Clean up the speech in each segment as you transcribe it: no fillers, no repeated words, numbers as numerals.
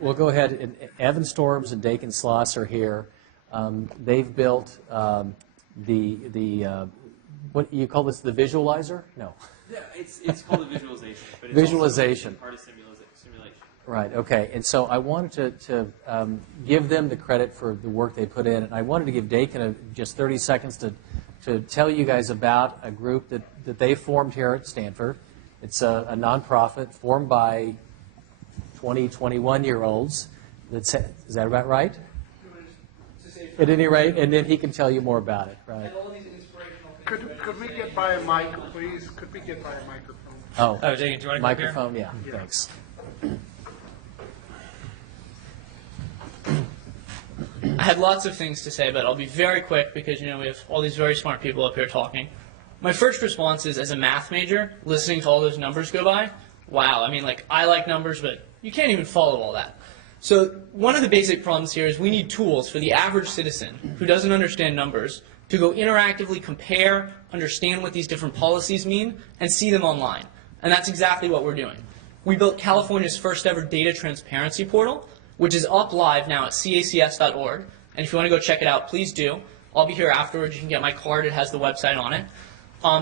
we'll go ahead. And Evan Storms and Dakin Sloss are here. They've built what you call this, the visualizer? No. Yeah, it's called a visualization, but it's visualization. Also part of simulation. Right. Okay. And so I wanted to give them the credit for the work they put in, and I wanted to give Dakin just 30 seconds to tell you guys about a group that they formed here at Stanford. It's a nonprofit formed by 20, 21-year-olds. Is that about right? At any rate, and then he can tell you more about it, right? Could we get by a mic, please? Could we get by a microphone? Oh, Dakin, do you want to microphone, yeah, thanks. I had lots of things to say, but I'll be very quick because, we have all these very smart people up here talking. My first response is, as a math major, listening to all those numbers go by, wow, I like numbers, but you can't even follow all that. So one of the basic problems here is we need tools for the average citizen who doesn't understand numbers to go interactively compare, understand what these different policies mean, and see them online. And that's exactly what we're doing. We built California's first ever data transparency portal, which is up live now at cacs.org. And if you want to go check it out, please do. I'll be here afterwards. You can get my card. It has the website on it.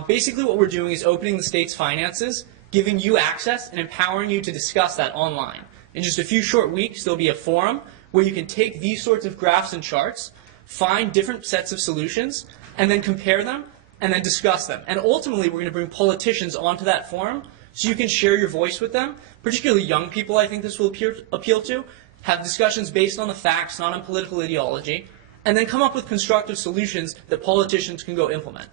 Basically what we're doing is opening the state's finances, giving you access, and empowering you to discuss that online. In just a few short weeks, there'll be a forum where you can take these sorts of graphs and charts, find different sets of solutions, and then compare them, and then discuss them. And ultimately, we're going to bring politicians onto that forum so you can share your voice with them, particularly young people I think this will appeal to, have discussions based on the facts, not on political ideology, and then come up with constructive solutions that politicians can go implement.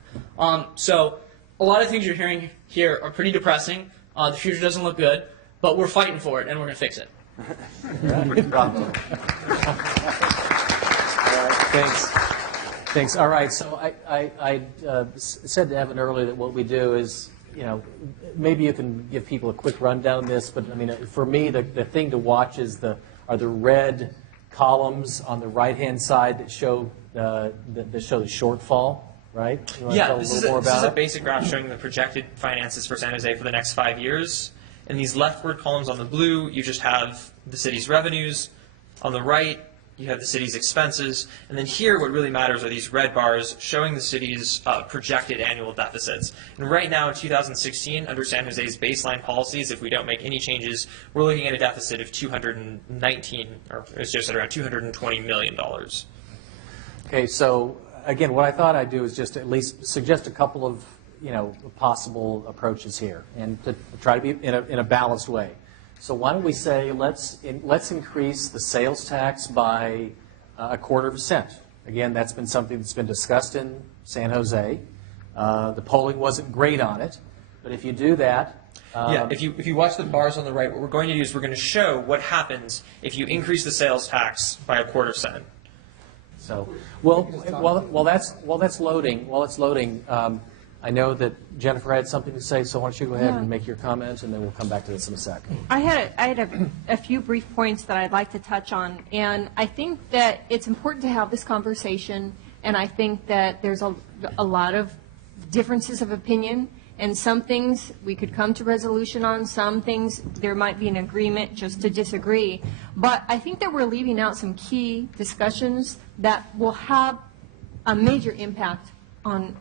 So a lot of things you're hearing here are pretty depressing. The future doesn't look good, but we're fighting for it, and we're going to fix it. Thanks. All right. So I said to Evan earlier that what we do is, maybe you can give people a quick rundown of this, but for me, the thing to watch is are the red columns on the right-hand side that show the shortfall, right? Yeah, this is a basic graph showing the projected finances for San Jose for the next 5 years. In these leftward columns on the blue, you just have the city's revenues. On the right, you have the city's expenses. And then here, what really matters are these red bars showing the city's projected annual deficits. And right now, in 2016, under San Jose's baseline policies, if we don't make any changes, we're looking at a deficit of it's just around $220 million. Okay, so again, what I thought I'd do is just at least suggest a couple of possible approaches here, and to try to be in a balanced way. So why don't we say let's increase the sales tax by 1/4%. Again, that's been something that's been discussed in San Jose. The polling wasn't great on it, but if you do that. Yeah, if you watch the bars on the right, what we're going to do is we're going to show what happens if you increase the sales tax by 1/4 cent. So, while that's loading, I know that Jennifer had something to say, so why don't you go ahead and make your comments, and then we'll come back to this in a sec. I had a few brief points that I'd like to touch on, and I think that it's important to have this conversation, and I think that there's a lot of differences of opinion, and some things we could come to resolution on, some things there might be an agreement just to disagree, but I think that we're leaving out some key discussions that will have a major impact on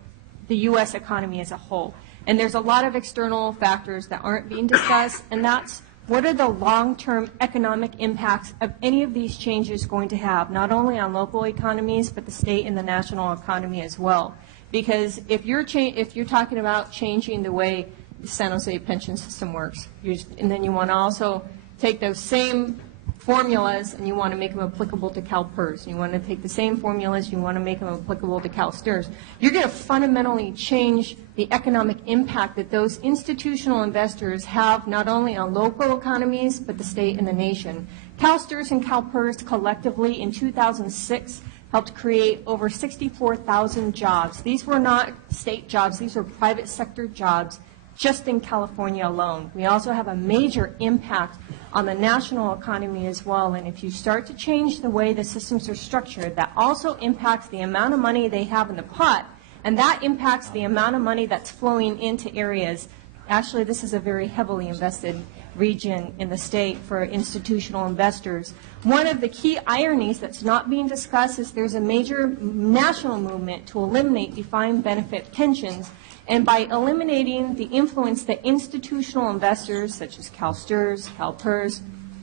the U.S. economy as a whole. And there's a lot of external factors that aren't being discussed, and that's what are the long-term economic impacts of any of these changes going to have, not only on local economies, but the state and the national economy as well. Because if you're talking about changing the way the San Jose pension system works, and then you want to also take those same formulas and you want to make them applicable to CalPERS. You want to take the same formulas, you want to make them applicable to CalSTRS. You're going to fundamentally change the economic impact that those institutional investors have not only on local economies, but the state and the nation. CalSTRS and CalPERS collectively in 2006 helped create over 64,000 jobs. These were not state jobs, these were private sector jobs just in California alone. We also have a major impact on the national economy as well, and if you start to change the way the systems are structured, that also impacts the amount of money they have in the pot, and that impacts the amount of money that's flowing into areas. Actually, this is a very heavily invested region in the state for institutional investors. One of the key ironies that's not being discussed is there's a major national movement to eliminate defined benefit pensions, and by eliminating the influence that institutional investors such as CalSTRS, CalPERS,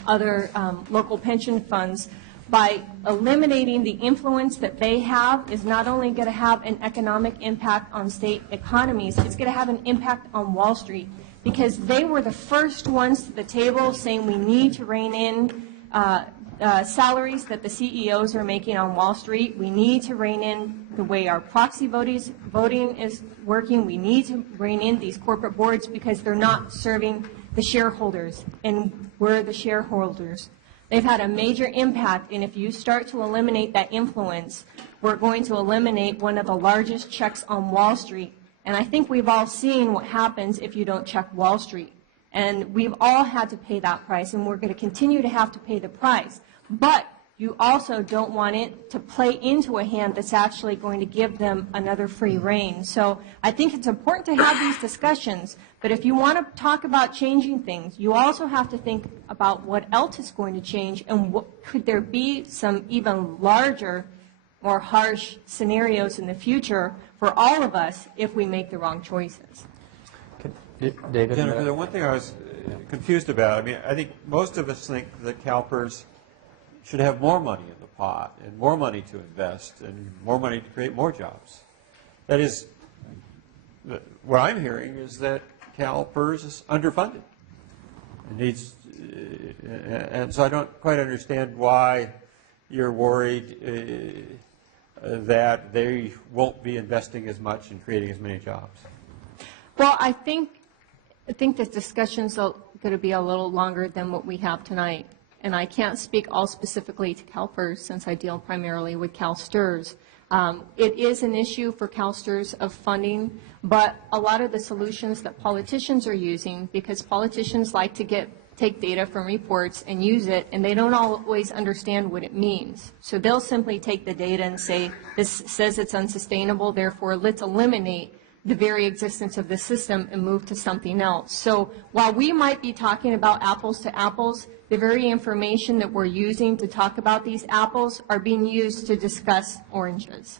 other local pension funds, by eliminating the influence that they have is not only going to have an economic impact on state economies, it's going to have an impact on Wall Street, because they were the first ones to the table saying we need to rein in salaries that the CEOs are making on Wall Street. We need to rein in the way our proxy voting is working. We need to rein in these corporate boards because they're not serving the shareholders, and we're the shareholders. They've had a major impact, and if you start to eliminate that influence, we're going to eliminate one of the largest checks on Wall Street. And I think we've all seen what happens if you don't check Wall Street. And we've all had to pay that price, and we're going to continue to have to pay the price. But you also don't want it to play into a hand that's actually going to give them another free rein. So I think it's important to have these discussions, but if you want to talk about changing things, you also have to think about what else is going to change, and could there be some even larger, more harsh scenarios in the future for all of us if we make the wrong choices. David? Jennifer, the one thing I was confused about, I mean, I think most of us think that CalPERS should have more money in the pot and more money to invest and more money to create more jobs. That is, what I'm hearing is that CalPERS is underfunded. It needs, and so I don't quite understand why you're worried that they won't be investing as much and creating as many jobs. Well, I think this discussion's going to be a little longer than what we have tonight. And I can't speak all specifically to CalPERS since I deal primarily with CalSTRS. It is an issue for CalSTRS of funding, but a lot of the solutions that politicians are using, because politicians like to take data from reports and use it, and they don't always understand what it means. So they'll simply take the data and say, this says it's unsustainable, therefore let's eliminate the very existence of the system and move to something else. So while we might be talking about apples to apples, the very information that we're using to talk about these apples are being used to discuss oranges.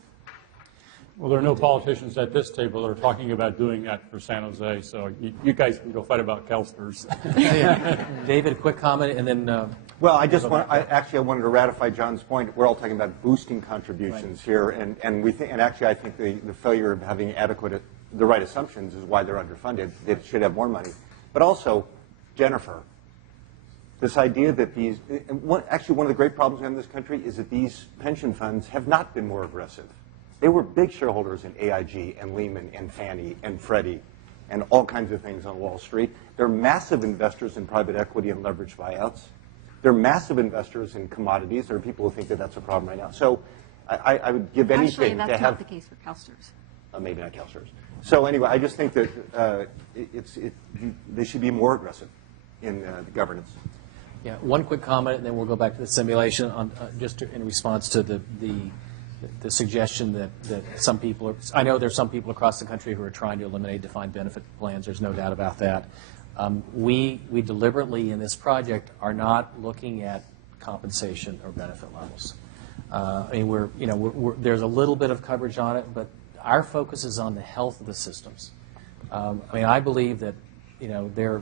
Well, there are no politicians at this table that are talking about doing that for San Jose, so you guys can go fight about CalSTRS. David, a quick comment, and then... well, I wanted to ratify John's point. We're all talking about boosting contributions here, and actually I think the failure of having the right assumptions is why they're underfunded. They should have more money. But also, Jennifer, this idea that one of the great problems we have in this country is that these pension funds have not been more aggressive. They were big shareholders in AIG and Lehman and Fannie and Freddie and all kinds of things on Wall Street. They're massive investors in private equity and leveraged buyouts. They're massive investors in commodities. There are people who think that that's a problem right now. So I would give anything to have... Actually, that's not the case for CalSTRS. Maybe not CalSTRS. So anyway, I just think that they should be more aggressive in the governance. Yeah, one quick comment, and then we'll go back to the simulation on in response to the suggestion that some people are. I know there's some people across the country who are trying to eliminate defined benefit plans. There's no doubt about that. We deliberately in this project are not looking at compensation or benefit levels. I mean, there's a little bit of coverage on it, but our focus is on the health of the systems. I mean, I believe that there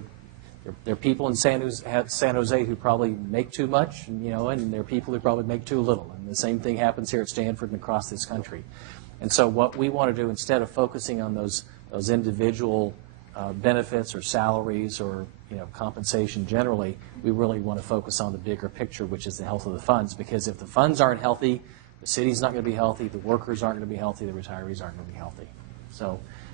are people in San Jose who probably make too much, and there are people who probably make too little. And the same thing happens here at Stanford and across this country. And so what we want to do, instead of focusing on those individual benefits or salaries or compensation generally, we really want to focus on the bigger picture, which is the health of the funds. Because if the funds aren't healthy, the city's not going to be healthy, the workers aren't going to be healthy, the retarees aren't going to be healthy.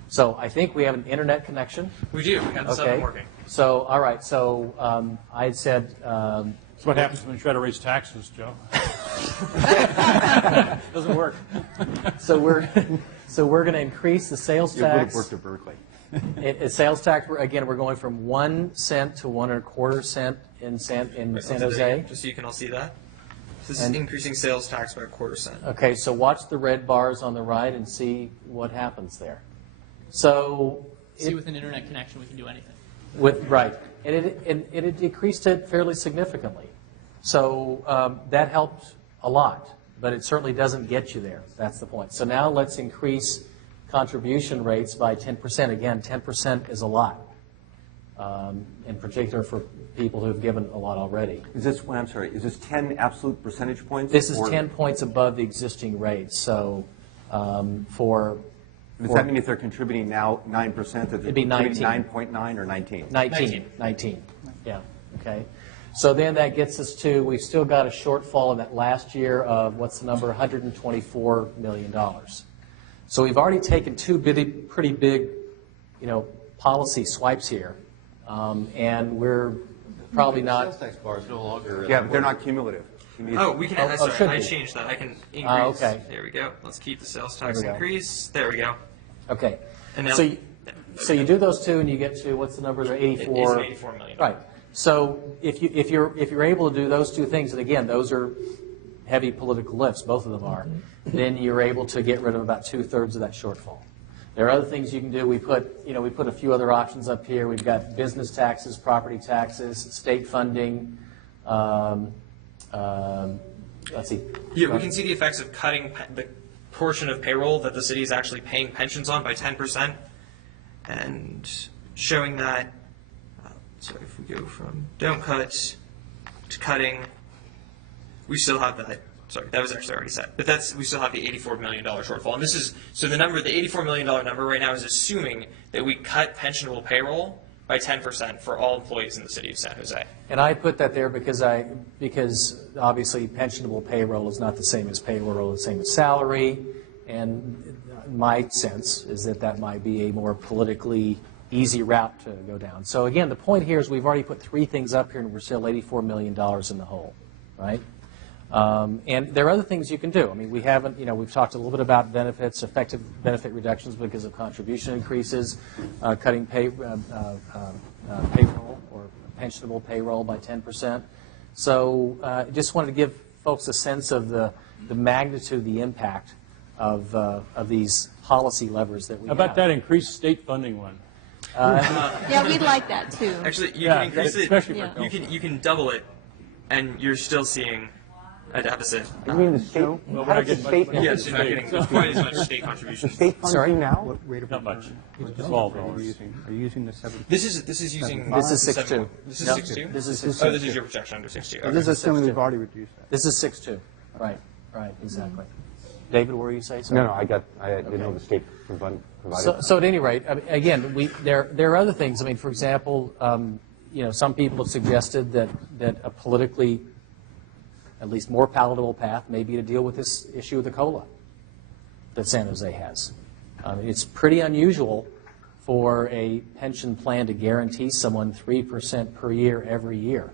So I think we have an internet connection. We do. We got the seven working. So, all right. So I had said... That's what happens when you try to raise taxes, Joe. Doesn't work. So we're going to increase the sales tax. It would have worked at Berkeley. Sales tax, again, we're going from 1 cent to 1.25 cents in San Jose. Just so you can all see that. This is increasing sales tax by 1/4 cent. Okay, so watch the red bars on the right and see what happens there. So See, with an internet connection, we can do anything. Right. And it decreased it fairly significantly. So that helped a lot, but it certainly doesn't get you there. That's the point. So now let's increase contribution rates by 10%. Again, 10% is a lot, in particular for people who have given a lot already. Is this, I'm sorry, is this 10 absolute percentage points? This is or- 10 points above the existing rates. So Does that mean if they're contributing now 9%, that they're It'd be 19. 9.9 or 19? 19. Yeah, okay. So then that gets us to, we've still got a shortfall in that last year of, what's the number, $124 million. So we've already taken two pretty big, policy swipes here, and we're probably not. Sales tax bar is no longer. Yeah, but they're not cumulative. You need- Oh, we can. Oh, should I be. changed that. I can increase. Okay. There we go. Let's keep the sales tax There we go. increase. There we go. Okay. And now- So you do those two, and you get to, what's the number there, 84? It's $84 million. Right. So if you're able to do those two things, and again, those are heavy political lifts, both of them are, then you're able to get rid of about 2/3 of that shortfall. There are other things you can do. We put a few other options up here. We've got business taxes, property taxes, state funding. Let's see. Yeah, we can see the effects of cutting the portion of payroll that the city is actually paying pensions on by 10%, and showing that. So if we go from don't cut to cutting, we still have that. Sorry, that was actually already set. But we still have the $84 million shortfall. And this is, so the $84 million number right now is assuming that we cut pensionable payroll by 10% for all employees in the city of San Jose. And I put that there because obviously pensionable payroll is not the same as payroll, the same as salary. And my sense is that might be a more politically easy route to go down. So again, the point here is we've already put three things up here and we're still $84 million in the hole, right? And there are other things you can do. I mean, we've talked a little bit about benefits, effective benefit reductions because of contribution increases, cutting payroll or pensionable payroll by 10%. So just wanted to give folks a sense of the magnitude, the impact of these policy levers that we How have. about that increased state funding one? Yeah, we'd like that too. Actually, you Yeah, can increase it. especially for You can double it, and you're still seeing a deficit. You mean the state? Well, we're How not does the getting state? much Yes, you're not getting quite as much state contributions. State funds Sorry? you now? What rate of Not much. return? $12. Are you using the 7? This is using. This is 6.2. This is No, 6.2. This is Oh, 6.2. this is your projection under 6.2. Okay. This is assuming 6.2. we've already reduced that. This is 6.2. Right, exactly. David, what were you saying? No, I didn't know the state provided. So at any rate, I mean, again, there are other things. I mean, for example, some people have suggested that a politically, at least more palatable path may be to deal with this issue of the COLA that San Jose has. It's pretty unusual for a pension plan to guarantee someone 3% per year every year.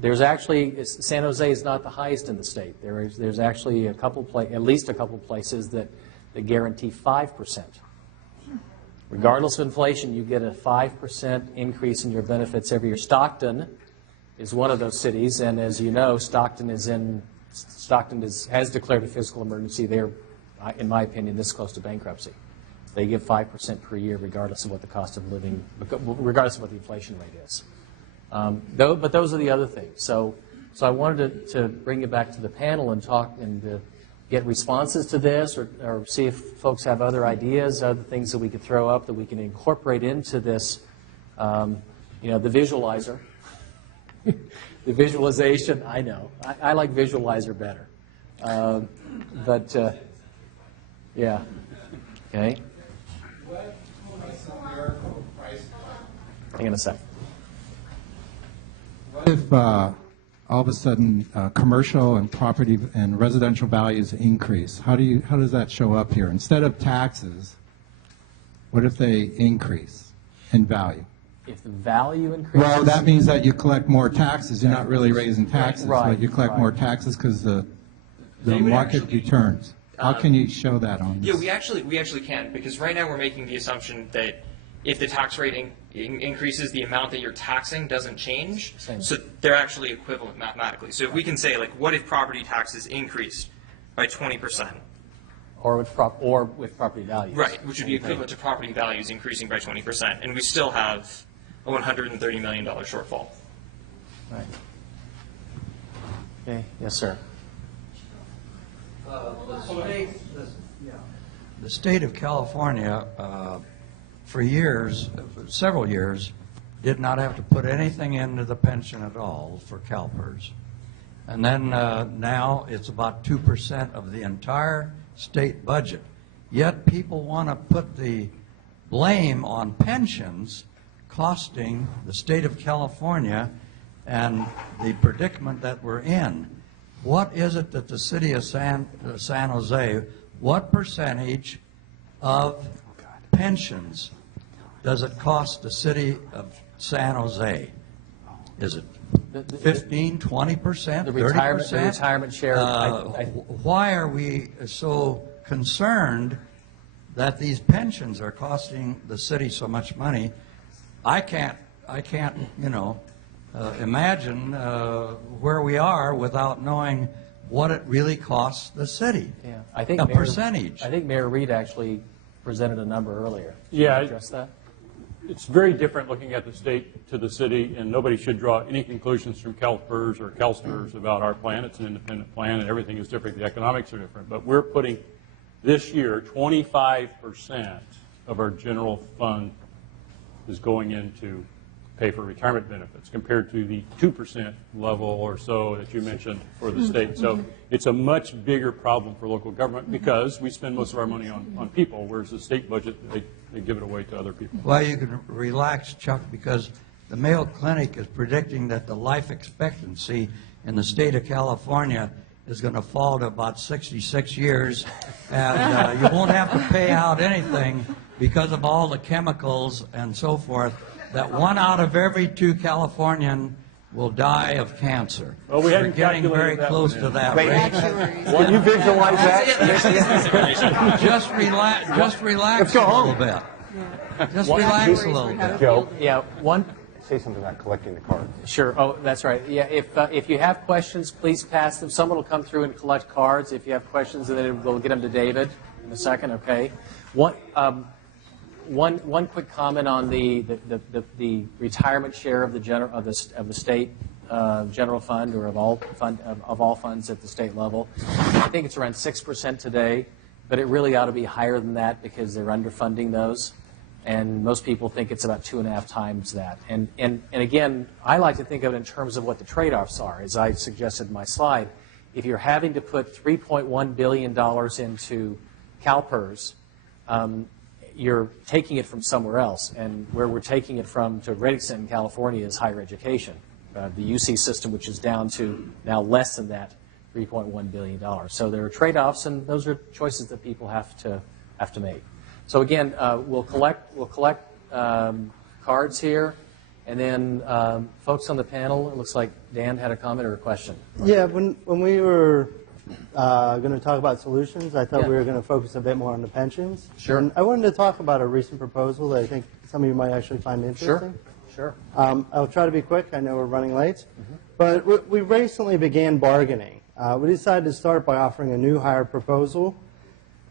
There's actually, San Jose is not the highest in the state. There's actually at least a couple places that guarantee 5%. Regardless of inflation, you get a 5% increase in your benefits every year. Stockton is one of those cities, and as you know, Stockton has declared a fiscal emergency. They're, in my opinion, this close to bankruptcy. They give 5% per year, regardless of what the cost of living, regardless of what the inflation rate is. But those are the other things. So I wanted to bring it back to the panel and talk and get responses to this, or see if folks have other ideas, other things that we could throw up that we can incorporate into this, the visualizer. The visualization, I know. I like visualizer better. Yeah. Okay. Hang on a second. What if all of a sudden commercial and property and residential values increase? How does that show up here? Instead of taxes, what if they increase in value? If the value increases. Well, that means that you collect more taxes. You're not really raising taxes, Right, but you collect more taxes because the They would market actually- returns. How can you show that on Yeah, this? we actually can, because right now we're making the assumption that if the tax rate increases, the amount that you're taxing doesn't change. Same. So they're actually equivalent mathematically. So if we can say, like, what if property taxes increased by 20%? Or with property values. Right, which would be equivalent to property values increasing by 20%. And we still have a $130 million shortfall. Right. Okay, yes, sir. The state of California, for years, several years, did not have to put anything into the pension at all for CalPERS. And then now it's about 2% of the entire state budget. Yet people want to put the blame on pensions costing the state of California and the predicament that we're in. What is it that the city of San Jose, what percentage of pensions does it cost the city of San Jose? Is it 15, 20%, The 30%? retirement share. Why are we so concerned that these pensions are costing the city so much money? I can't, imagine where we are without knowing what it really costs the city. Yeah, I think a Mayor, percentage. I think Mayor Reed actually presented a number earlier. Should Yeah, I address that? It's very different looking at the state to the city, and nobody should draw any conclusions from CalPERS or CalSTRS about our plan. It's an independent plan, and everything is different. The economics are different. But we're putting, this year, 25% of our general fund is going into pay for retirement benefits, compared to the 2% level or so that you mentioned for the state. So it's a much bigger problem for local government because we spend most of our money on people, whereas the state budget, they give it away to other people. Well, you can relax, Chuck, because the Mayo Clinic is predicting that the life expectancy in the state of California is going to fall to about 66 years, and you won't have to pay out anything because of all the chemicals and so forth, that 1 out of every 2 Californian will die of cancer. Well, we We're haven't getting very calculated that close one to in. that Wait, rate. Can you visualize that? Just relax Let's go a home. little bit. Just relax a little bit. Joe, Yeah, one, say something about collecting the cards. sure. Oh, that's right. Yeah, if you have questions, please pass them. Someone will come through and collect cards. If you have questions, and then we'll get them to David in a second, okay? One quick comment on the retirement share of the state general fund, or of all funds at the state level. I think it's around 6% today, but it really ought to be higher than that because they're underfunding those, and most people think it's about 2.5 times that. And again, I like to think of it in terms of what the trade-offs are, as I suggested in my slide. If you're having to put $3.1 billion into CalPERS, you're taking it from somewhere else, and where we're taking it from, to a great extent in California, is higher education. The UC system, which is down to now less than that $3.1 billion. So there are trade-offs, and those are choices that people have to make. So again, we'll collect cards here, and then folks on the panel. It looks like Dan had a comment or a question. Yeah, when we were going to talk about solutions, I thought Yeah. we were going to focus a bit more on the pensions. Sure. And I wanted to talk about a recent proposal that I think some of you might actually find interesting. Sure. I'll try to be quick. I know we're running late. But we recently began bargaining. We decided to start by offering a new hire proposal.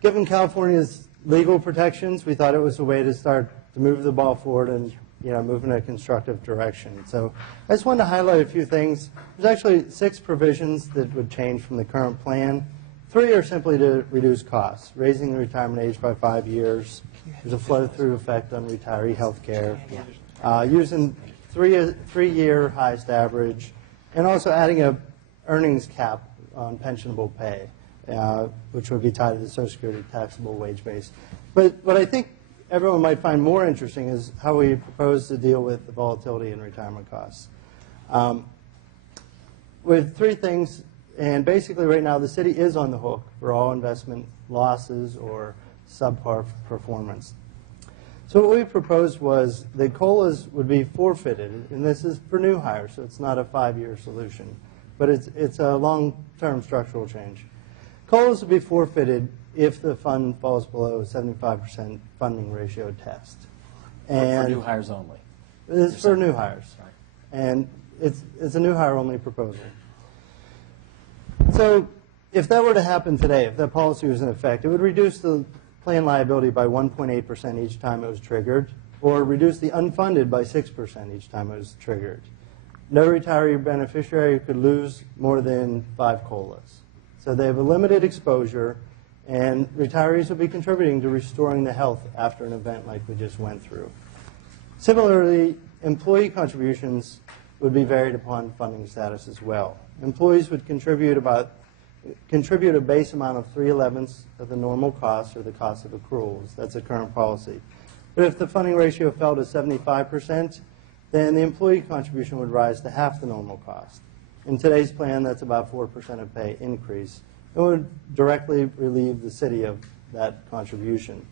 Given California's legal protections, we thought it was a way to start to move the ball forward and move in a constructive direction. So I just wanted to highlight a few things. There's actually 6 provisions that would change from the current plan. 3 are simply to reduce costs, raising the retirement age by 5 years. There's a flow-through effect on retiree health care. Using 3-year highest average, and also adding a earnings cap on pensionable pay, which would be tied to the Social Security taxable wage base. But what I think everyone might find more interesting is how we propose to deal with the volatility in retirement costs. With 3 things, and basically right now the city is on the hook for all investment losses or subpar performance. So what we proposed was the COLAs would be forfeited, and this is for new hires, so it's not a 5-year solution, but it's a long-term structural change. COLAs would be forfeited if the fund falls below a 75% funding ratio test. For new hires only. It's for new hires. And it's a new hire only proposal. So if that were to happen today, if that policy was in effect, it would reduce the plan liability by 1.8% each time it was triggered. or reduce the unfunded by 6% each time it was triggered. No retiree beneficiary could lose more than 5 COLAs. So they have a limited exposure, and retirees will be contributing to restoring the health after an event like we just went through. Similarly, employee contributions would be varied upon funding status as well. Employees would contribute a base amount of 3/11 of the normal cost or the cost of accruals. That's a current policy. But if the funding ratio fell to 75%, then the employee contribution would rise to half the normal cost. In today's plan, that's about 4% of pay increase. It would directly relieve the city of that contribution.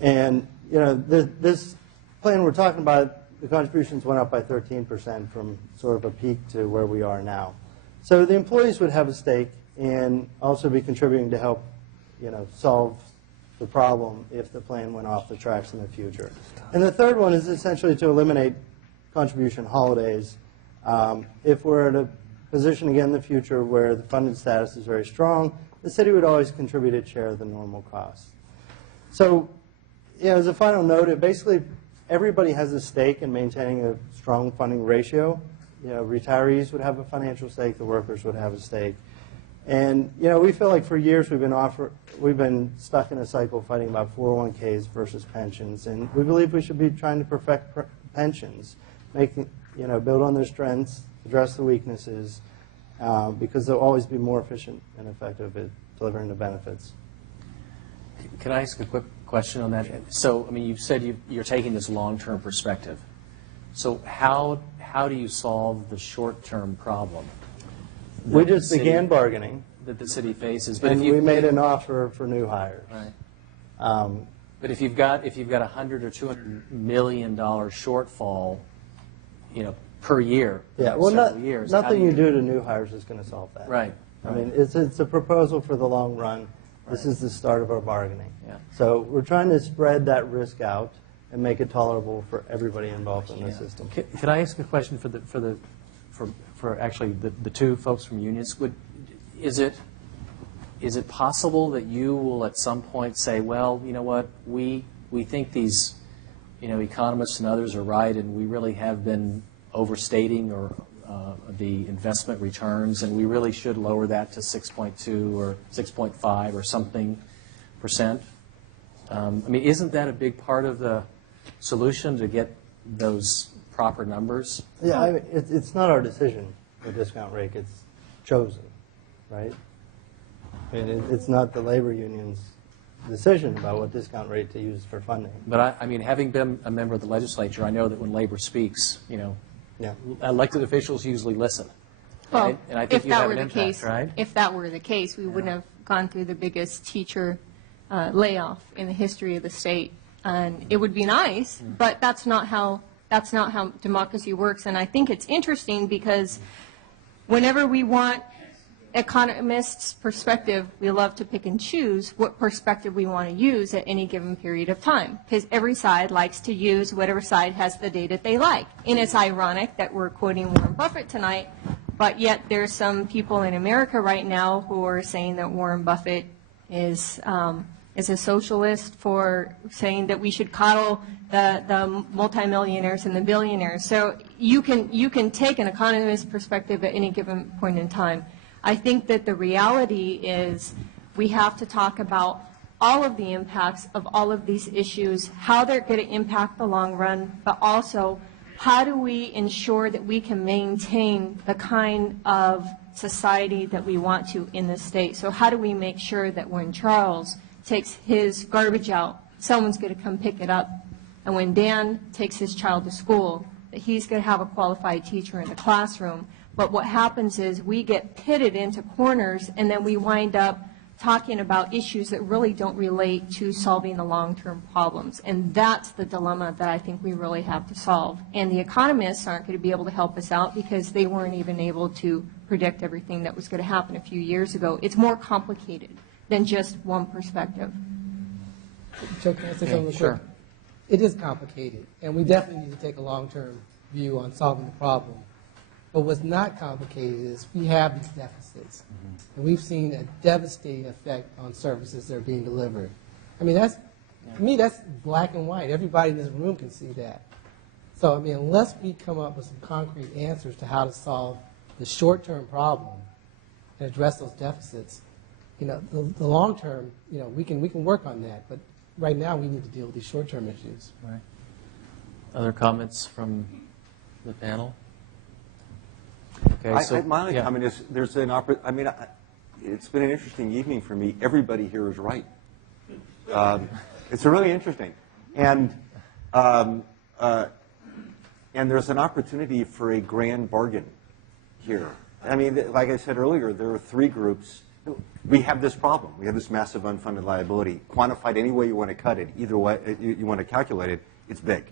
And this plan we're talking about, the contributions went up by 13% from sort of a peak to where we are now. So the employees would have a stake and also be contributing to help, solve the problem if the plan went off the tracks in the future. And the third one is essentially to eliminate contribution holidays. If we're at a position again in the future where the funded status is very strong, the city would always contribute its share of the normal costs. So, as a final note, basically everybody has a stake in maintaining a strong funding ratio. Retirees would have a financial stake, the workers would have a stake. And, we feel like for years we've been stuck in a cycle fighting about 401ks versus pensions. And we believe we should be trying to perfect pensions, build on their strengths, address the weaknesses, because they'll always be more efficient and effective at delivering the benefits. Can I ask a quick question on that? So, you've said you're taking this long-term perspective. So how do you solve the short-term problem? We just began bargaining. That the city faces. But we made an offer for new hires. Right. But if you've got $100 or $200 million shortfall, per year, several years, nothing you do to new hires is going to solve that. Right. It's a proposal for the long run. This is the start of our bargaining. Yeah. So we're trying to spread that risk out and make it tolerable for everybody involved in the system. Could I ask a question for actually the two folks from unions? Is it possible that you will at some point say, well, you know what, we think these economists and others are right, and we really have been overstating or the investment returns, and we really should lower that to 6.2 or 6.5 or something %? Isn't that a big part of the solution to get those proper numbers? Yeah, it's not our decision, the discount rate gets chosen, right? It's not the labor union's decision about what discount rate to use for funding. But having been a member of the legislature, I know that when labor speaks, elected officials usually listen. Well, right? And I think if that were the impact, case, right? if that were the case, we wouldn't have gone through the biggest teacher layoff in the history of the state. And it would be nice, but that's not how democracy works. And I think it's interesting because whenever we want economists' perspective, we love to pick and choose what perspective we want to use at any given period of time, because every side likes to use whatever side has the data they like. And it's ironic that we're quoting Warren Buffett tonight, but yet there's some people in America right now who are saying that Warren Buffett is a socialist, for saying that we should coddle the multimillionaires and the billionaires. So you can take an economist perspective at any given point in time. I think that the reality is we have to talk about all of the impacts of all of these issues, how they're going to impact the long run, but also how do we ensure that we can maintain the kind of society that we want to in this state. So how do we make sure that when Charles takes his garbage out, someone's going to come pick it up, and when Dan takes his child to school, that he's going to have a qualified teacher in the classroom. But what happens is we get pitted into corners, and then we wind up talking about issues that really don't relate to solving the long-term problems. And that's the dilemma that I think we really have to solve. And the economists aren't going to be able to help us out because they weren't even able to predict everything that was going to happen a few years ago. It's more complicated than just one perspective. Joe, can I say something real Sure. quick? It is complicated, and we definitely need to take a long-term view on solving the problem. But what's not complicated is we have these deficits, and we've seen a devastating effect on services that are being delivered. To me, that's black and white. Everybody in this room can see that. So, I mean, unless we come up with some concrete answers to how to solve the short-term problem and address those deficits, you know, the long term, you know, we can work on that. But right now, we need to deal with these short-term issues. Right. Other comments from the panel? Okay, My only comment is there's an it's been an interesting evening for me. Everybody here is right. It's really interesting. And there's an opportunity for a grand bargain here. I mean, like I said earlier, there are three groups. We have this problem. We have this massive unfunded liability. Quantified any way you want to cut it, either way you want to calculate it, it's big.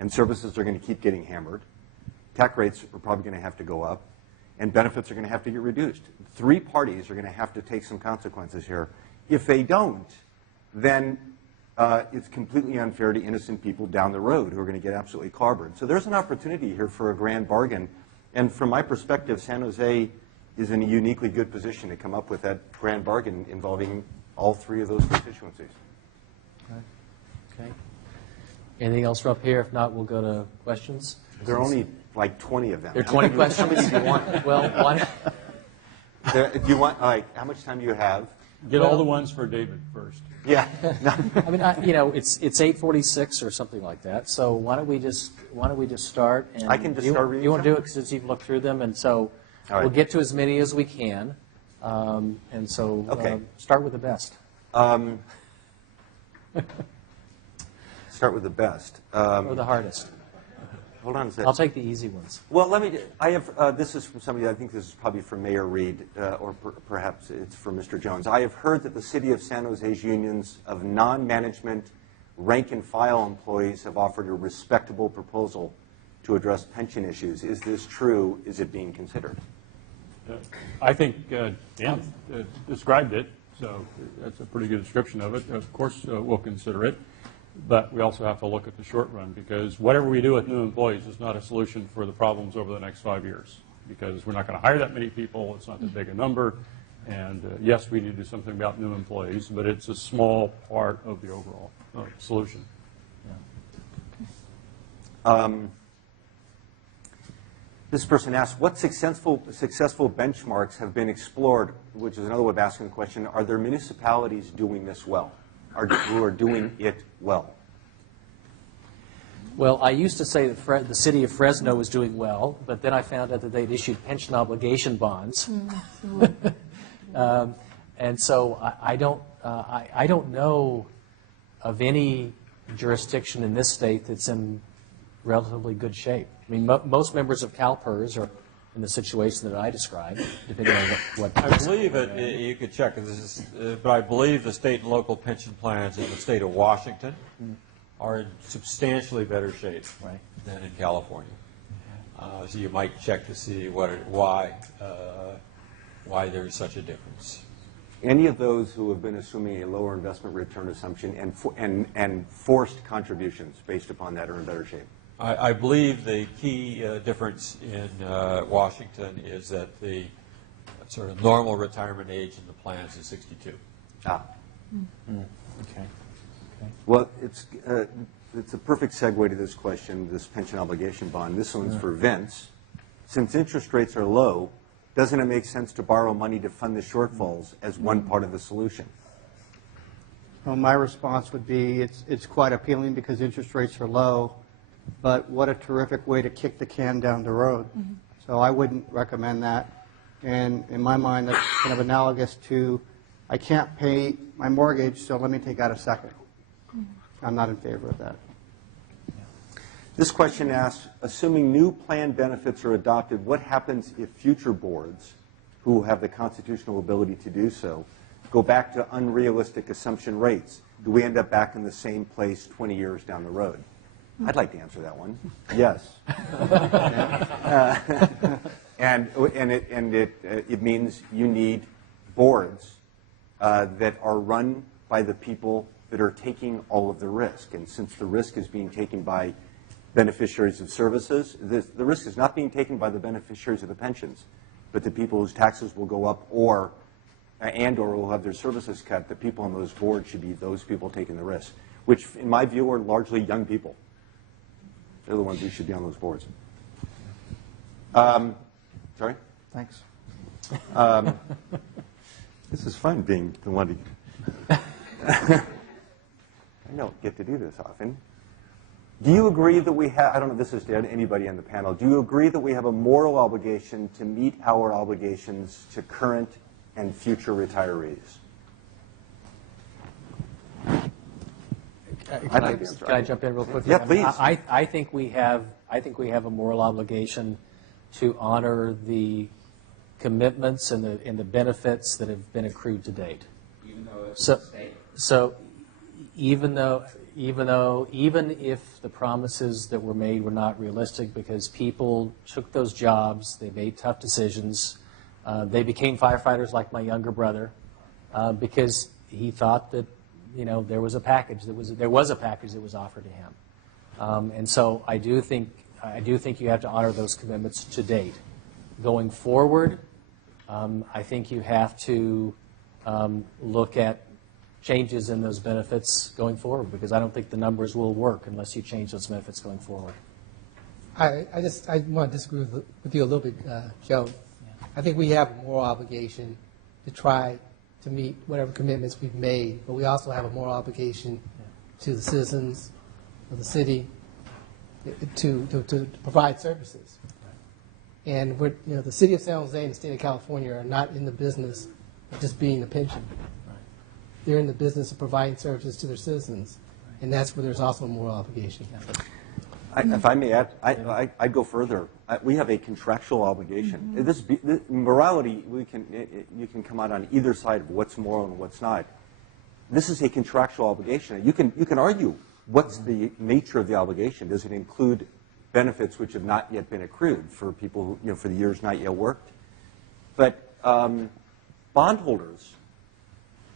And services are going to keep getting hammered. Tax rates are probably going to have to go up. And benefits are going to have to get reduced. Three parties are going to have to take some consequences here. If they don't, then it's completely unfair to innocent people down the road who are going to get absolutely clobbered. So there's an opportunity here for a grand bargain. And from my perspective, San Jose is in a uniquely good position to come up with that grand bargain involving all three of those constituencies. Okay. Anything else from up here? If not, we'll go to questions. There are only like 20 of them. There are 20 questions? How many do you want? Well, one. Do you want, like, how much time do you have? Get all the ones for David first. Yeah. I mean, you know, it's 8:46 or something like that. So why don't we just start? And I can just start reading You want to do some? it since you've looked through them, and so All right. we'll get to as many as we can. And so Okay. start with the best. Start with the best. Or the hardest. Hold on a second. I'll take the easy ones. Well, I have, this is from somebody, I think this is probably from Mayor Reed, or perhaps it's from Mr. Jones. I have heard that the city of San Jose's unions of non-management rank and file employees have offered a respectable proposal to address pension issues. Is this true? Is it being considered? I think Dan described it, so that's a pretty good description of it. Of course, we'll consider it. But we also have to look at the short run, because whatever we do with new employees is not a solution for the problems over the next 5 years, because we're not going to hire that many people. It's not that big a number. And yes, we need to do something about new employees, but it's a small part of the overall solution. This person asks, what successful benchmarks have been explored, which is another way of asking the question, are there municipalities doing this well? Who are doing it well? Well, I used to say that the city of Fresno was doing well, but then I found out that they'd issued pension obligation bonds. And so I don't know of any jurisdiction in this state that's in relatively good shape. I mean, most members of CalPERS are in the situation that I described, depending on what I believe you could check this, but I believe the state and local pension plans in the state of Washington are in substantially better shape than in California. So you might check to see why there's such a difference. Any of those who have been assuming a lower investment return assumption and forced contributions based upon that are in better shape? I believe the key difference in Washington is that the sort of normal retirement age in the plans is 62. Ah. Okay. Well, it's a perfect segue to this question, this pension obligation bond. This one's for Vince. Since interest rates are low, doesn't it make sense to borrow money to fund the shortfalls as one part of the solution? Well, my response would be it's quite appealing because interest rates are low. But what a terrific way to kick the can down the road. Mm-hmm. So I wouldn't recommend that. And in my mind, that's kind of analogous to, I can't pay my mortgage, so let me take out a second. Mm-hmm. I'm not in favor of that. This question asks, assuming new plan benefits are adopted, what happens if future boards, who have the constitutional ability to do so, go back to unrealistic assumption rates? Do we end up back in the same place 20 years down the road? I'd like to answer that one. Yes. It means you need boards that are run by the people that are taking all of the risk. And since the risk is being taken by beneficiaries of services, the risk is not being taken by the beneficiaries of the pensions, but the people whose taxes will go up or will have their services cut. The people on those boards should be those people taking the risk. which in my view are largely young people. They're the ones who should be on those boards. Sorry? Thanks. This is fun being the one to... I don't get to do this often. Do you agree that we have, I don't know if this is to anybody on the panel, do you agree that we have a moral obligation to meet our obligations to current and future retirees? Can I jump in real quickly? Yeah, please. I think we have a moral obligation to honor the commitments and the benefits that have been accrued to date. Even though it's So, a mistake. so even if the promises that were made were not realistic because people took those jobs, they made tough decisions, they became firefighters like my younger brother because he thought that there was a package that was offered to him, and so I do think you have to honor those commitments to date. Going forward, I think you have to look at changes in those benefits going forward because I don't think the numbers will work unless you change those benefits going forward. I want to disagree with you a little bit, Joe. I think we have a moral obligation to try to meet whatever commitments we've made, but we also have a moral obligation to the citizens of the city to provide services. And the city of San Jose and the state of California are not in the business of just being a pension. They're in the business of providing services to their citizens, and that's where there's also a moral obligation. If I may add, I'd go further. We have a contractual obligation. This morality, you can come out on either side of what's moral and what's not. This is a contractual obligation. You can argue what's the nature of the obligation. Does it include benefits which have not yet been accrued for people who, for the years not yet worked? But bondholders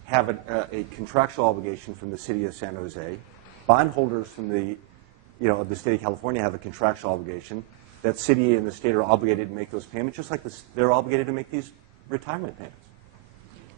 have a contractual obligation from the city of San Jose. Bondholders from the of the state of California have a contractual obligation. That city and the state are obligated to make those payments, just like they're obligated to make these retirement payments.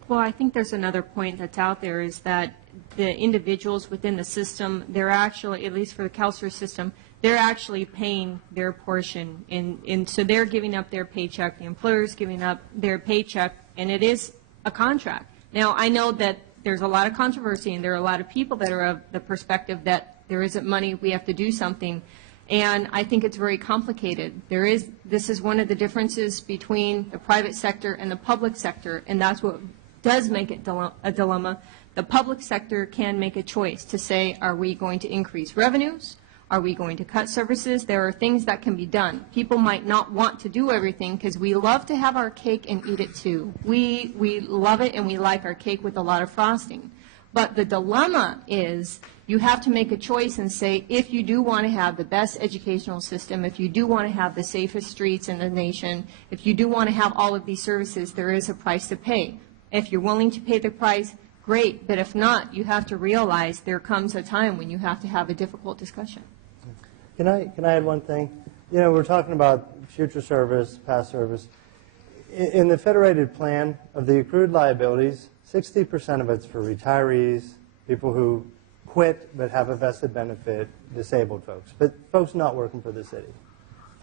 Well, I think there's another point that's out there is that the individuals within the system, they're actually, at least for the CalSTRS system, they're actually paying their portion. And so they're giving up their paycheck, the employer's giving up their paycheck, and it is a contract. Now, I know that there's a lot of controversy, and there are a lot of people that are of the perspective that there isn't money, we have to do something. And I think it's very complicated. This is one of the differences between the private sector and the public sector, and that's what does make it a dilemma. The public sector can make a choice to say, are we going to increase revenues? Are we going to cut services? There are things that can be done. People might not want to do everything because we love to have our cake and eat it too. We love it and we like our cake with a lot of frosting. But the dilemma is you have to make a choice and say, if you do want to have the best educational system, if you do want to have the safest streets in the nation, if you do want to have all of these services, there is a price to pay. If you're willing to pay the price, great. But if not, you have to realize there comes a time when you have to have a difficult discussion. Can I add one thing? We're talking about future service, past service. In the federated plan of the accrued liabilities, 60% of it's for retirees, people who quit but have a vested benefit, disabled folks, but folks not working for the city.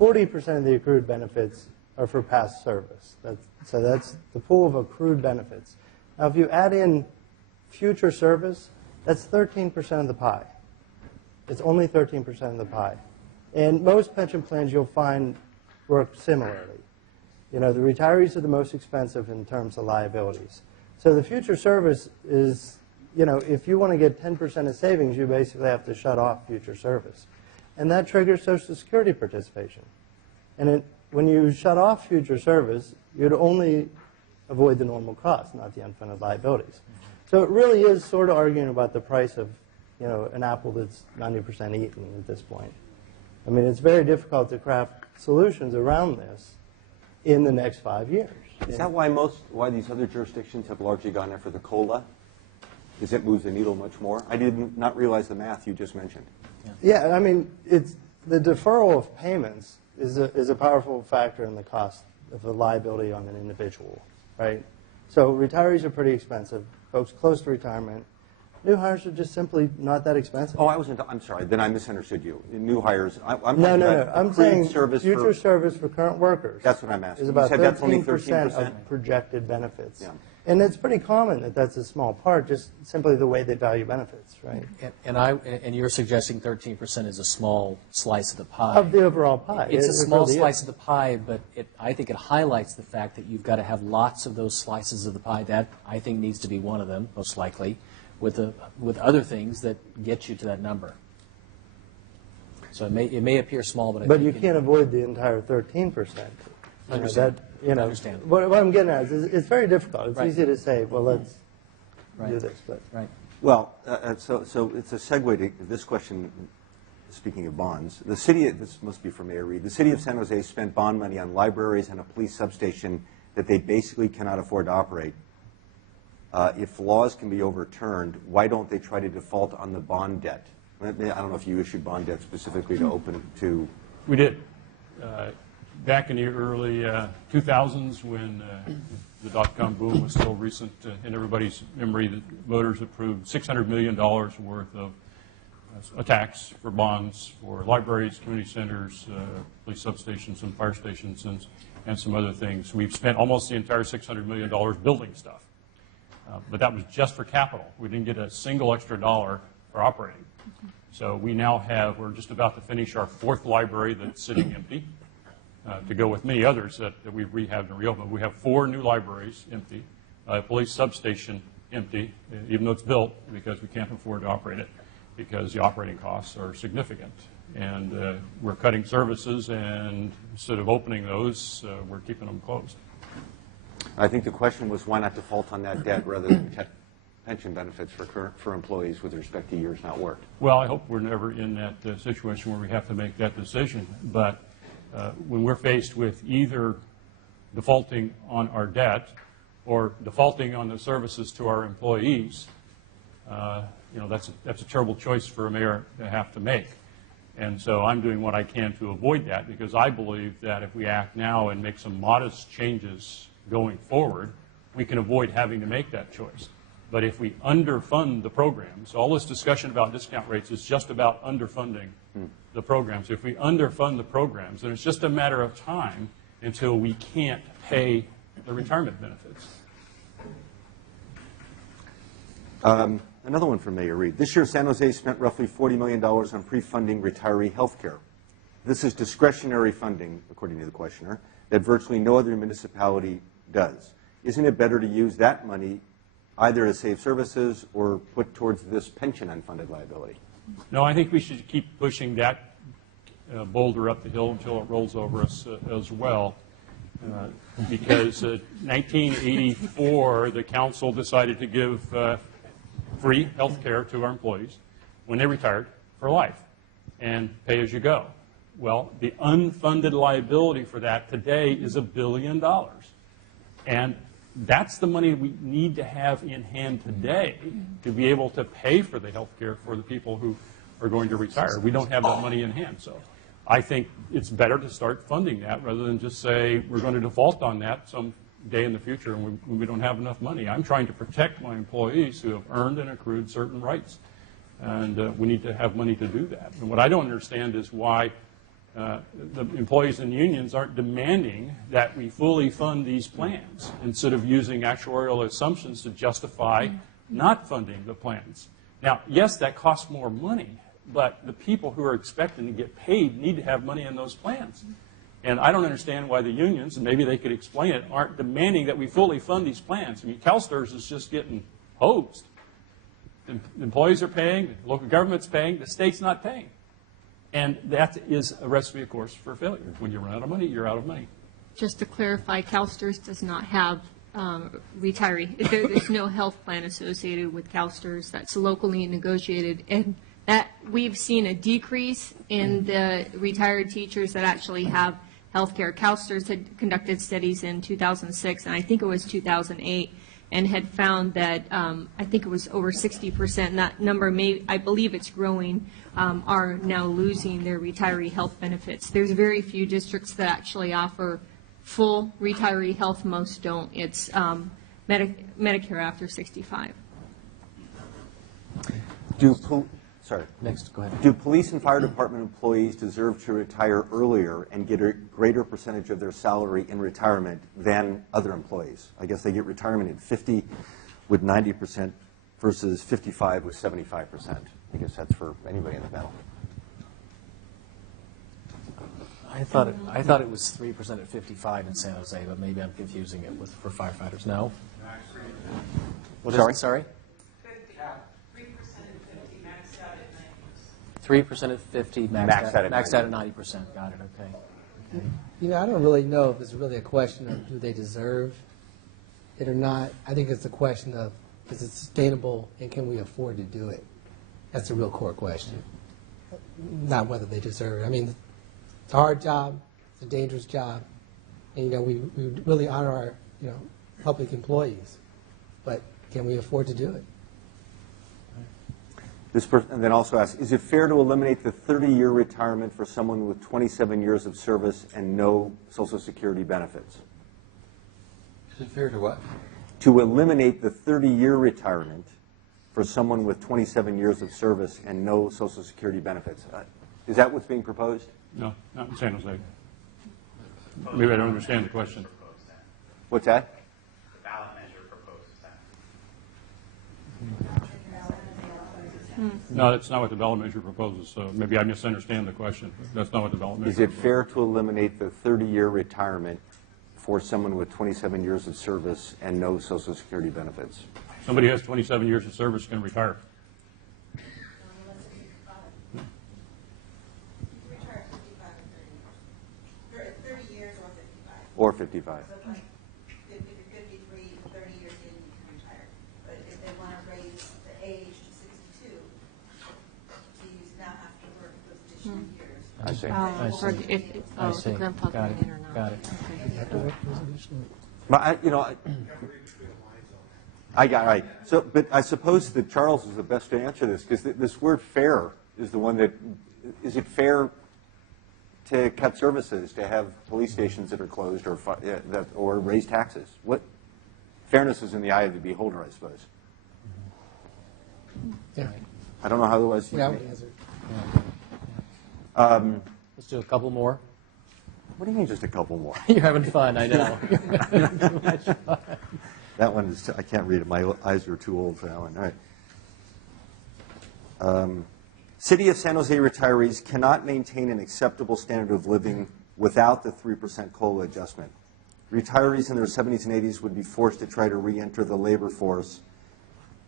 40% of the accrued benefits are for past service. So that's the pool of accrued benefits. Now, if you add in future service, that's 13% of the pie. It's only 13% of the pie. And most pension plans you'll find work similarly. The retirees are the most expensive in terms of liabilities. So the future service is, if you want to get 10% of savings, you basically have to shut off future service. And that triggers Social Security participation. And when you shut off future service, you'd only avoid the normal costs, not the unfunded liabilities. So it really is sort of arguing about the price of an apple that's 90% eaten at this point. I mean, it's very difficult to craft solutions around this in the next 5 years. Is that why these other jurisdictions have largely gone after the COLA? Is it moves the needle much more? I did not realize the math you just mentioned. Yeah, I mean, it's the deferral of payments is a powerful factor in the cost of the liability on an individual, right? So retirees are pretty expensive. Folks close to retirement, New hires are just simply not that expensive. Oh, I'm sorry, then I misunderstood you. New hires, I'm No, talking no, about no. I'm accrued saying service future for, service for current workers. That's what I'm asking. Is You about said that's only 13% 13%? of projected benefits. Yeah. And it's pretty common that that's a small part, just simply the way they value benefits, right? And you're suggesting 13% is a small slice of the pie. Of the overall pie. It's a It small really is. slice of the pie, but I think it highlights the fact that you've got to have lots of those slices of the pie. That, I think, needs to be one of them, most likely, with other things that get you to that number. So it may appear small, but I But think you can't avoid the entire 13%. Understand. Understand. What I'm getting at is it's very difficult. It's Right. easy to say, well, let's Right. do this, but. Right. Well, so it's a segue to this question, speaking of bonds. The city, this must be from Mayor Reed, the city of San Jose spent bond money on libraries and a police substation that they basically cannot afford to operate. If laws can be overturned, why don't they try to default on the bond debt? I don't know if you issued bond debt specifically to open to. We did. Back in the early 2000s, when the dot-com boom was still recent in everybody's memory, the voters approved $600 million worth of attacks for bonds for libraries, community centers, police substations and fire stations, and some other things. We've spent almost the entire $600 million building stuff. But that was just for capital. We didn't get a single extra dollar for operating. So we now have, we're just about to finish our 4th library that's sitting empty, to go with many others that we've rehabbed and reopened. We have 4 new libraries empty, a police substation empty, even though it's built, because we can't afford to operate it, because the operating costs are significant. And we're cutting services, and instead of opening those, we're keeping them closed. I think the question was why not default on that debt rather than cut pension benefits for employees with respect to years not worked. Well, I hope we're never in that situation where we have to make that decision. But when we're faced with either defaulting on our debt or defaulting on the services to our employees, that's a terrible choice for a mayor to have to make. And so I'm doing what I can to avoid that, because I believe that if we act now and make some modest changes going forward, we can avoid having to make that choice. But if we underfund the programs, all this discussion about discount rates is just about underfunding the programs. If we underfund the programs, then it's just a matter of time until we can't pay the retirement benefits. Another one from Mayor Reed. This year, San Jose spent roughly $40 million on pre-funding retiree health care. This is discretionary funding, according to the questioner, that virtually no other municipality does. Isn't it better to use that money either to save services or put towards this pension unfunded liability? No, I think we should keep pushing that boulder up the hill until it rolls over us as well. Because 1984, the council decided to give free health care to our employees when they retired for life and pay as you go. Well, the unfunded liability for that today is $1 billion. And that's the money we need to have in hand today to be able to pay for the health care for the people who are going to retire. We don't have that money in hand. So I think it's better to start funding that rather than just say we're going to default on that some day in the future when we don't have enough money. I'm trying to protect my employees who have earned and accrued certain rights. And we need to have money to do that. And what I don't understand is why the employees and unions aren't demanding that we fully fund these plans instead of using actuarial assumptions to justify not funding the plans. Now, yes, that costs more money, but the people who are expecting to get paid need to have money in those plans. And I don't understand why the unions, and maybe they could explain it, aren't demanding that we fully fund these plans. I mean, CalSTRS is just getting hosed. The employees are paying, the local government's paying, the state's not paying. And that is a recipe, of course, for failure. When you run out of money, you're out of money. Just to clarify, CalSTRS does not have retiree. There's no health plan associated with CalSTRS. That's locally negotiated. And that we've seen a decrease in the retired teachers that actually have health care. CalSTRS had conducted studies in 2006, and I think it was 2008, and had found that I think it was over 60%, and that number I believe it's growing, are now losing their retiree health benefits. There's very few districts that actually offer full retiree health. Most don't. It's Medicare after 65. Sorry. Next, go ahead. Do police and fire department employees deserve to retire earlier and get a greater percentage of their salary in retirement than other employees? I guess they get retirement at 50 with 90% versus 55 with 75%. I guess that's for anybody in the panel. I thought it was 3% at 55 in San Jose, but maybe I'm confusing it for firefighters. No? What is Sorry? it? Sorry? 3% at 50, maxed out at 90%. Got it, okay. You know, I don't really know if it's really a question of do they deserve it or not. I think it's a question of is it sustainable and can we afford to do it? That's the real core question, not whether they deserve it. I mean, it's a hard job, it's a dangerous job, and, you know, we really honor our, you know, public employees, but can we afford to do it? This person then also asks, is it fair to eliminate the 30-year retirement for someone with 27 years of service and no Social Security benefits? Is it fair to what? To eliminate the 30-year retirement for someone with 27 years of service and no Social Security benefits. Is that what's being proposed? No, not in San Jose. Maybe I don't understand the question. What's that? The ballot measure proposes that. No, that's not what the ballot measure proposes, so maybe I misunderstand the question. That's not what the ballot measure Is it fair to eliminate the 30-year retirement for someone with 27 years of service and no Social Security benefits? Somebody who has 27 years of service can retire. Or 55. So like, if you're 53, 30 years in, you can retire. But if they want to raise the age to 62, you now have to work those additional years. I see. I see. The grandfather Got it. in or not. Got it. Okay. But I got right. So, but I suppose that Charles is the best to answer this because this word "fair" is the one that is it fair to cut services, to have police stations that are closed or raise taxes? What fairness is in the eye of the beholder, I suppose. Yeah. I don't know how otherwise. Yeah, I would answer. Let's do a couple more. What do you mean, just a couple more? You're having fun, I know. That one is. I can't read it. My eyes are too old for that one. All right. City of San Jose retirees cannot maintain an acceptable standard of living without the 3% COLA adjustment. Retirees in their 70s and 80s would be forced to try to re-enter the labor force,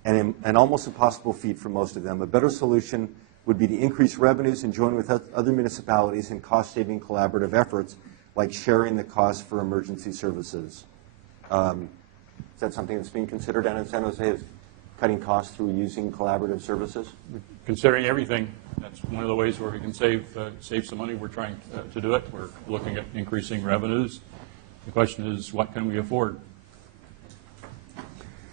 and an almost impossible feat for most of them. A better solution would be to increase revenues and join with other municipalities in cost-saving collaborative efforts, like sharing the cost for emergency services. Is that something that's being considered down in San Jose, is cutting costs through using collaborative services? Considering everything, that's one of the ways where we can save some money. We're trying to do it. We're looking at increasing revenues. The question is, what can we afford?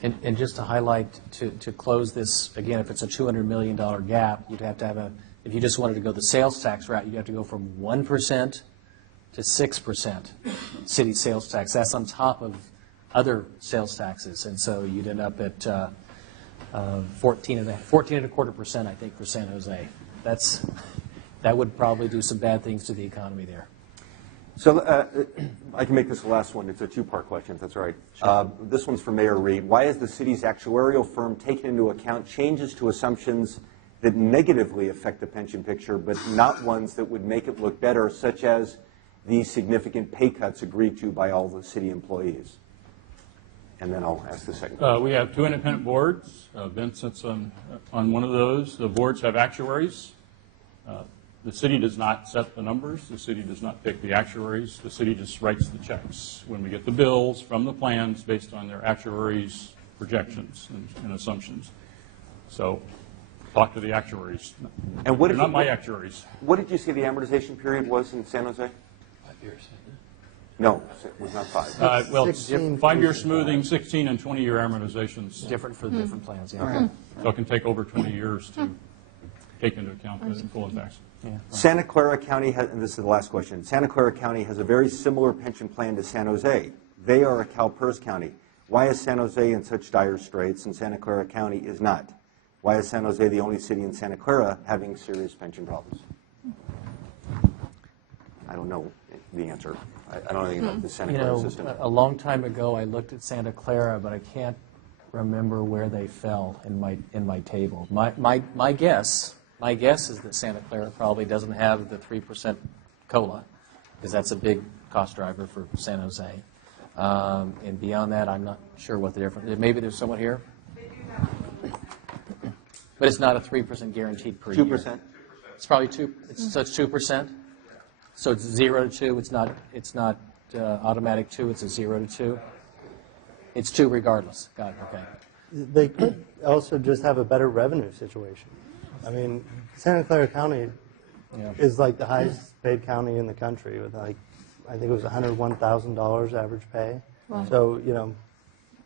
And just to highlight, to close this, again, if it's a $200 million gap, you'd have to have if you just wanted to go the sales tax route, you'd have to go from 1% to 6% city sales tax. That's on top of other sales taxes. And so you'd end up at 14.25%, I think, for San Jose. That would probably do some bad things to the economy there. So I can make this the last one. It's a two-part question, if that's all right. Sure. This one's for Mayor Reed. Why has the city's actuarial firm taken into account changes to assumptions that negatively affect the pension picture, but not ones that would make it look better, such as the significant pay cuts agreed to by all the city employees? And then I'll ask the second question. We have two independent boards. Ben sits on one of those. The boards have actuaries. The city does not set the numbers. The city does not pick the actuaries. The city just writes the checks when we get the bills from the plans based on their actuaries' projections and assumptions. So talk to the actuaries. And what They're not my actuaries. What did you say the amortization period was in San Jose? 5 years. No, it was not 5. Well, 5-year smoothing, 16 and 20-year amortizations. Different for different plans, yeah. Okay. So it can take over 20 years to take into account the full impacts. Yeah. Santa Clara County has, and this is the last question, Santa Clara County has a very similar pension plan to San Jose. They are a CalPERS county. Why is San Jose in such dire straits and Santa Clara County is not? Why is San Jose the only city in Santa Clara having serious pension problems? I don't know the answer. I don't know anything about the Santa You Clara know, system. a long time ago, I looked at Santa Clara, but I can't remember where they fell in my table. My guess is that Santa Clara probably doesn't have the 3% COLA, because that's a big cost driver for San Jose. And beyond that, I'm not sure what the difference. Maybe there's someone here, but it's not a 3% guaranteed per year. 2%. It's probably 2. So it's 2%. So it's 0 to 2. It's not automatic 2. It's a 0 to 2. It's 2 regardless. Got it. Okay. They could also just have a better revenue situation. I mean, Santa Clara County is like the highest paid county in the country with like, I think it was $101,000 average pay. Wow. So, you know,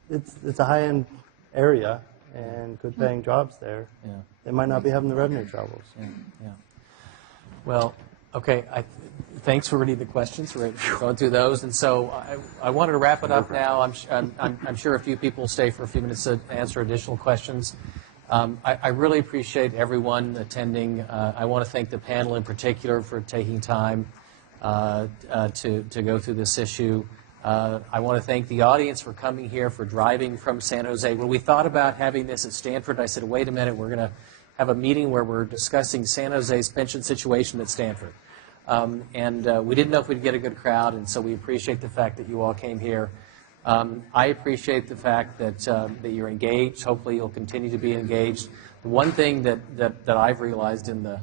it's a high-end area and good paying jobs there. Yeah. They might not be having the revenue troubles. Yeah. Well, okay. Thanks for reading the questions. We're going through those, and so I wanted to wrap it up now. I'm sure a few people will stay for a few minutes to answer additional questions. I really appreciate everyone attending. I want to thank the panel in particular for taking time to go through this issue. I want to thank the audience for coming here, for driving from San Jose. When we thought about having this at Stanford, I said, wait a minute, we're going to have a meeting where we're discussing San Jose's pension situation at Stanford. And we didn't know if we'd get a good crowd, and so we appreciate the fact that you all came here. I appreciate the fact that you're engaged. Hopefully you'll continue to be engaged. The one thing that I've realized in the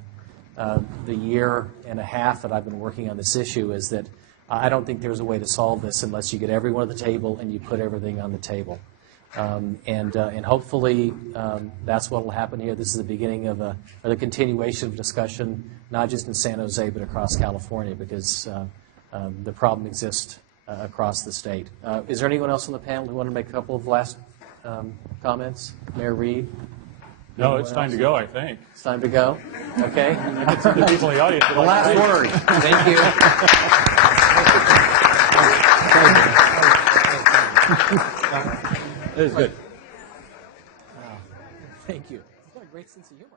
year and a half that I've been working on this issue is that I don't think there's a way to solve this unless you get everyone at the table and you put everything on the table. And hopefully that's what will happen here. This is the beginning of the continuation of discussion, not just in San Jose, but across California, because the problem exists across the state. Is there anyone else on the panel who want to make a couple of last comments? Mayor Reed? No, it's time to go, I think. It's time to go? Okay. I get some of the people in the audience. The last word. Thank you. It was good. Thank you. You've got a great sense of humor.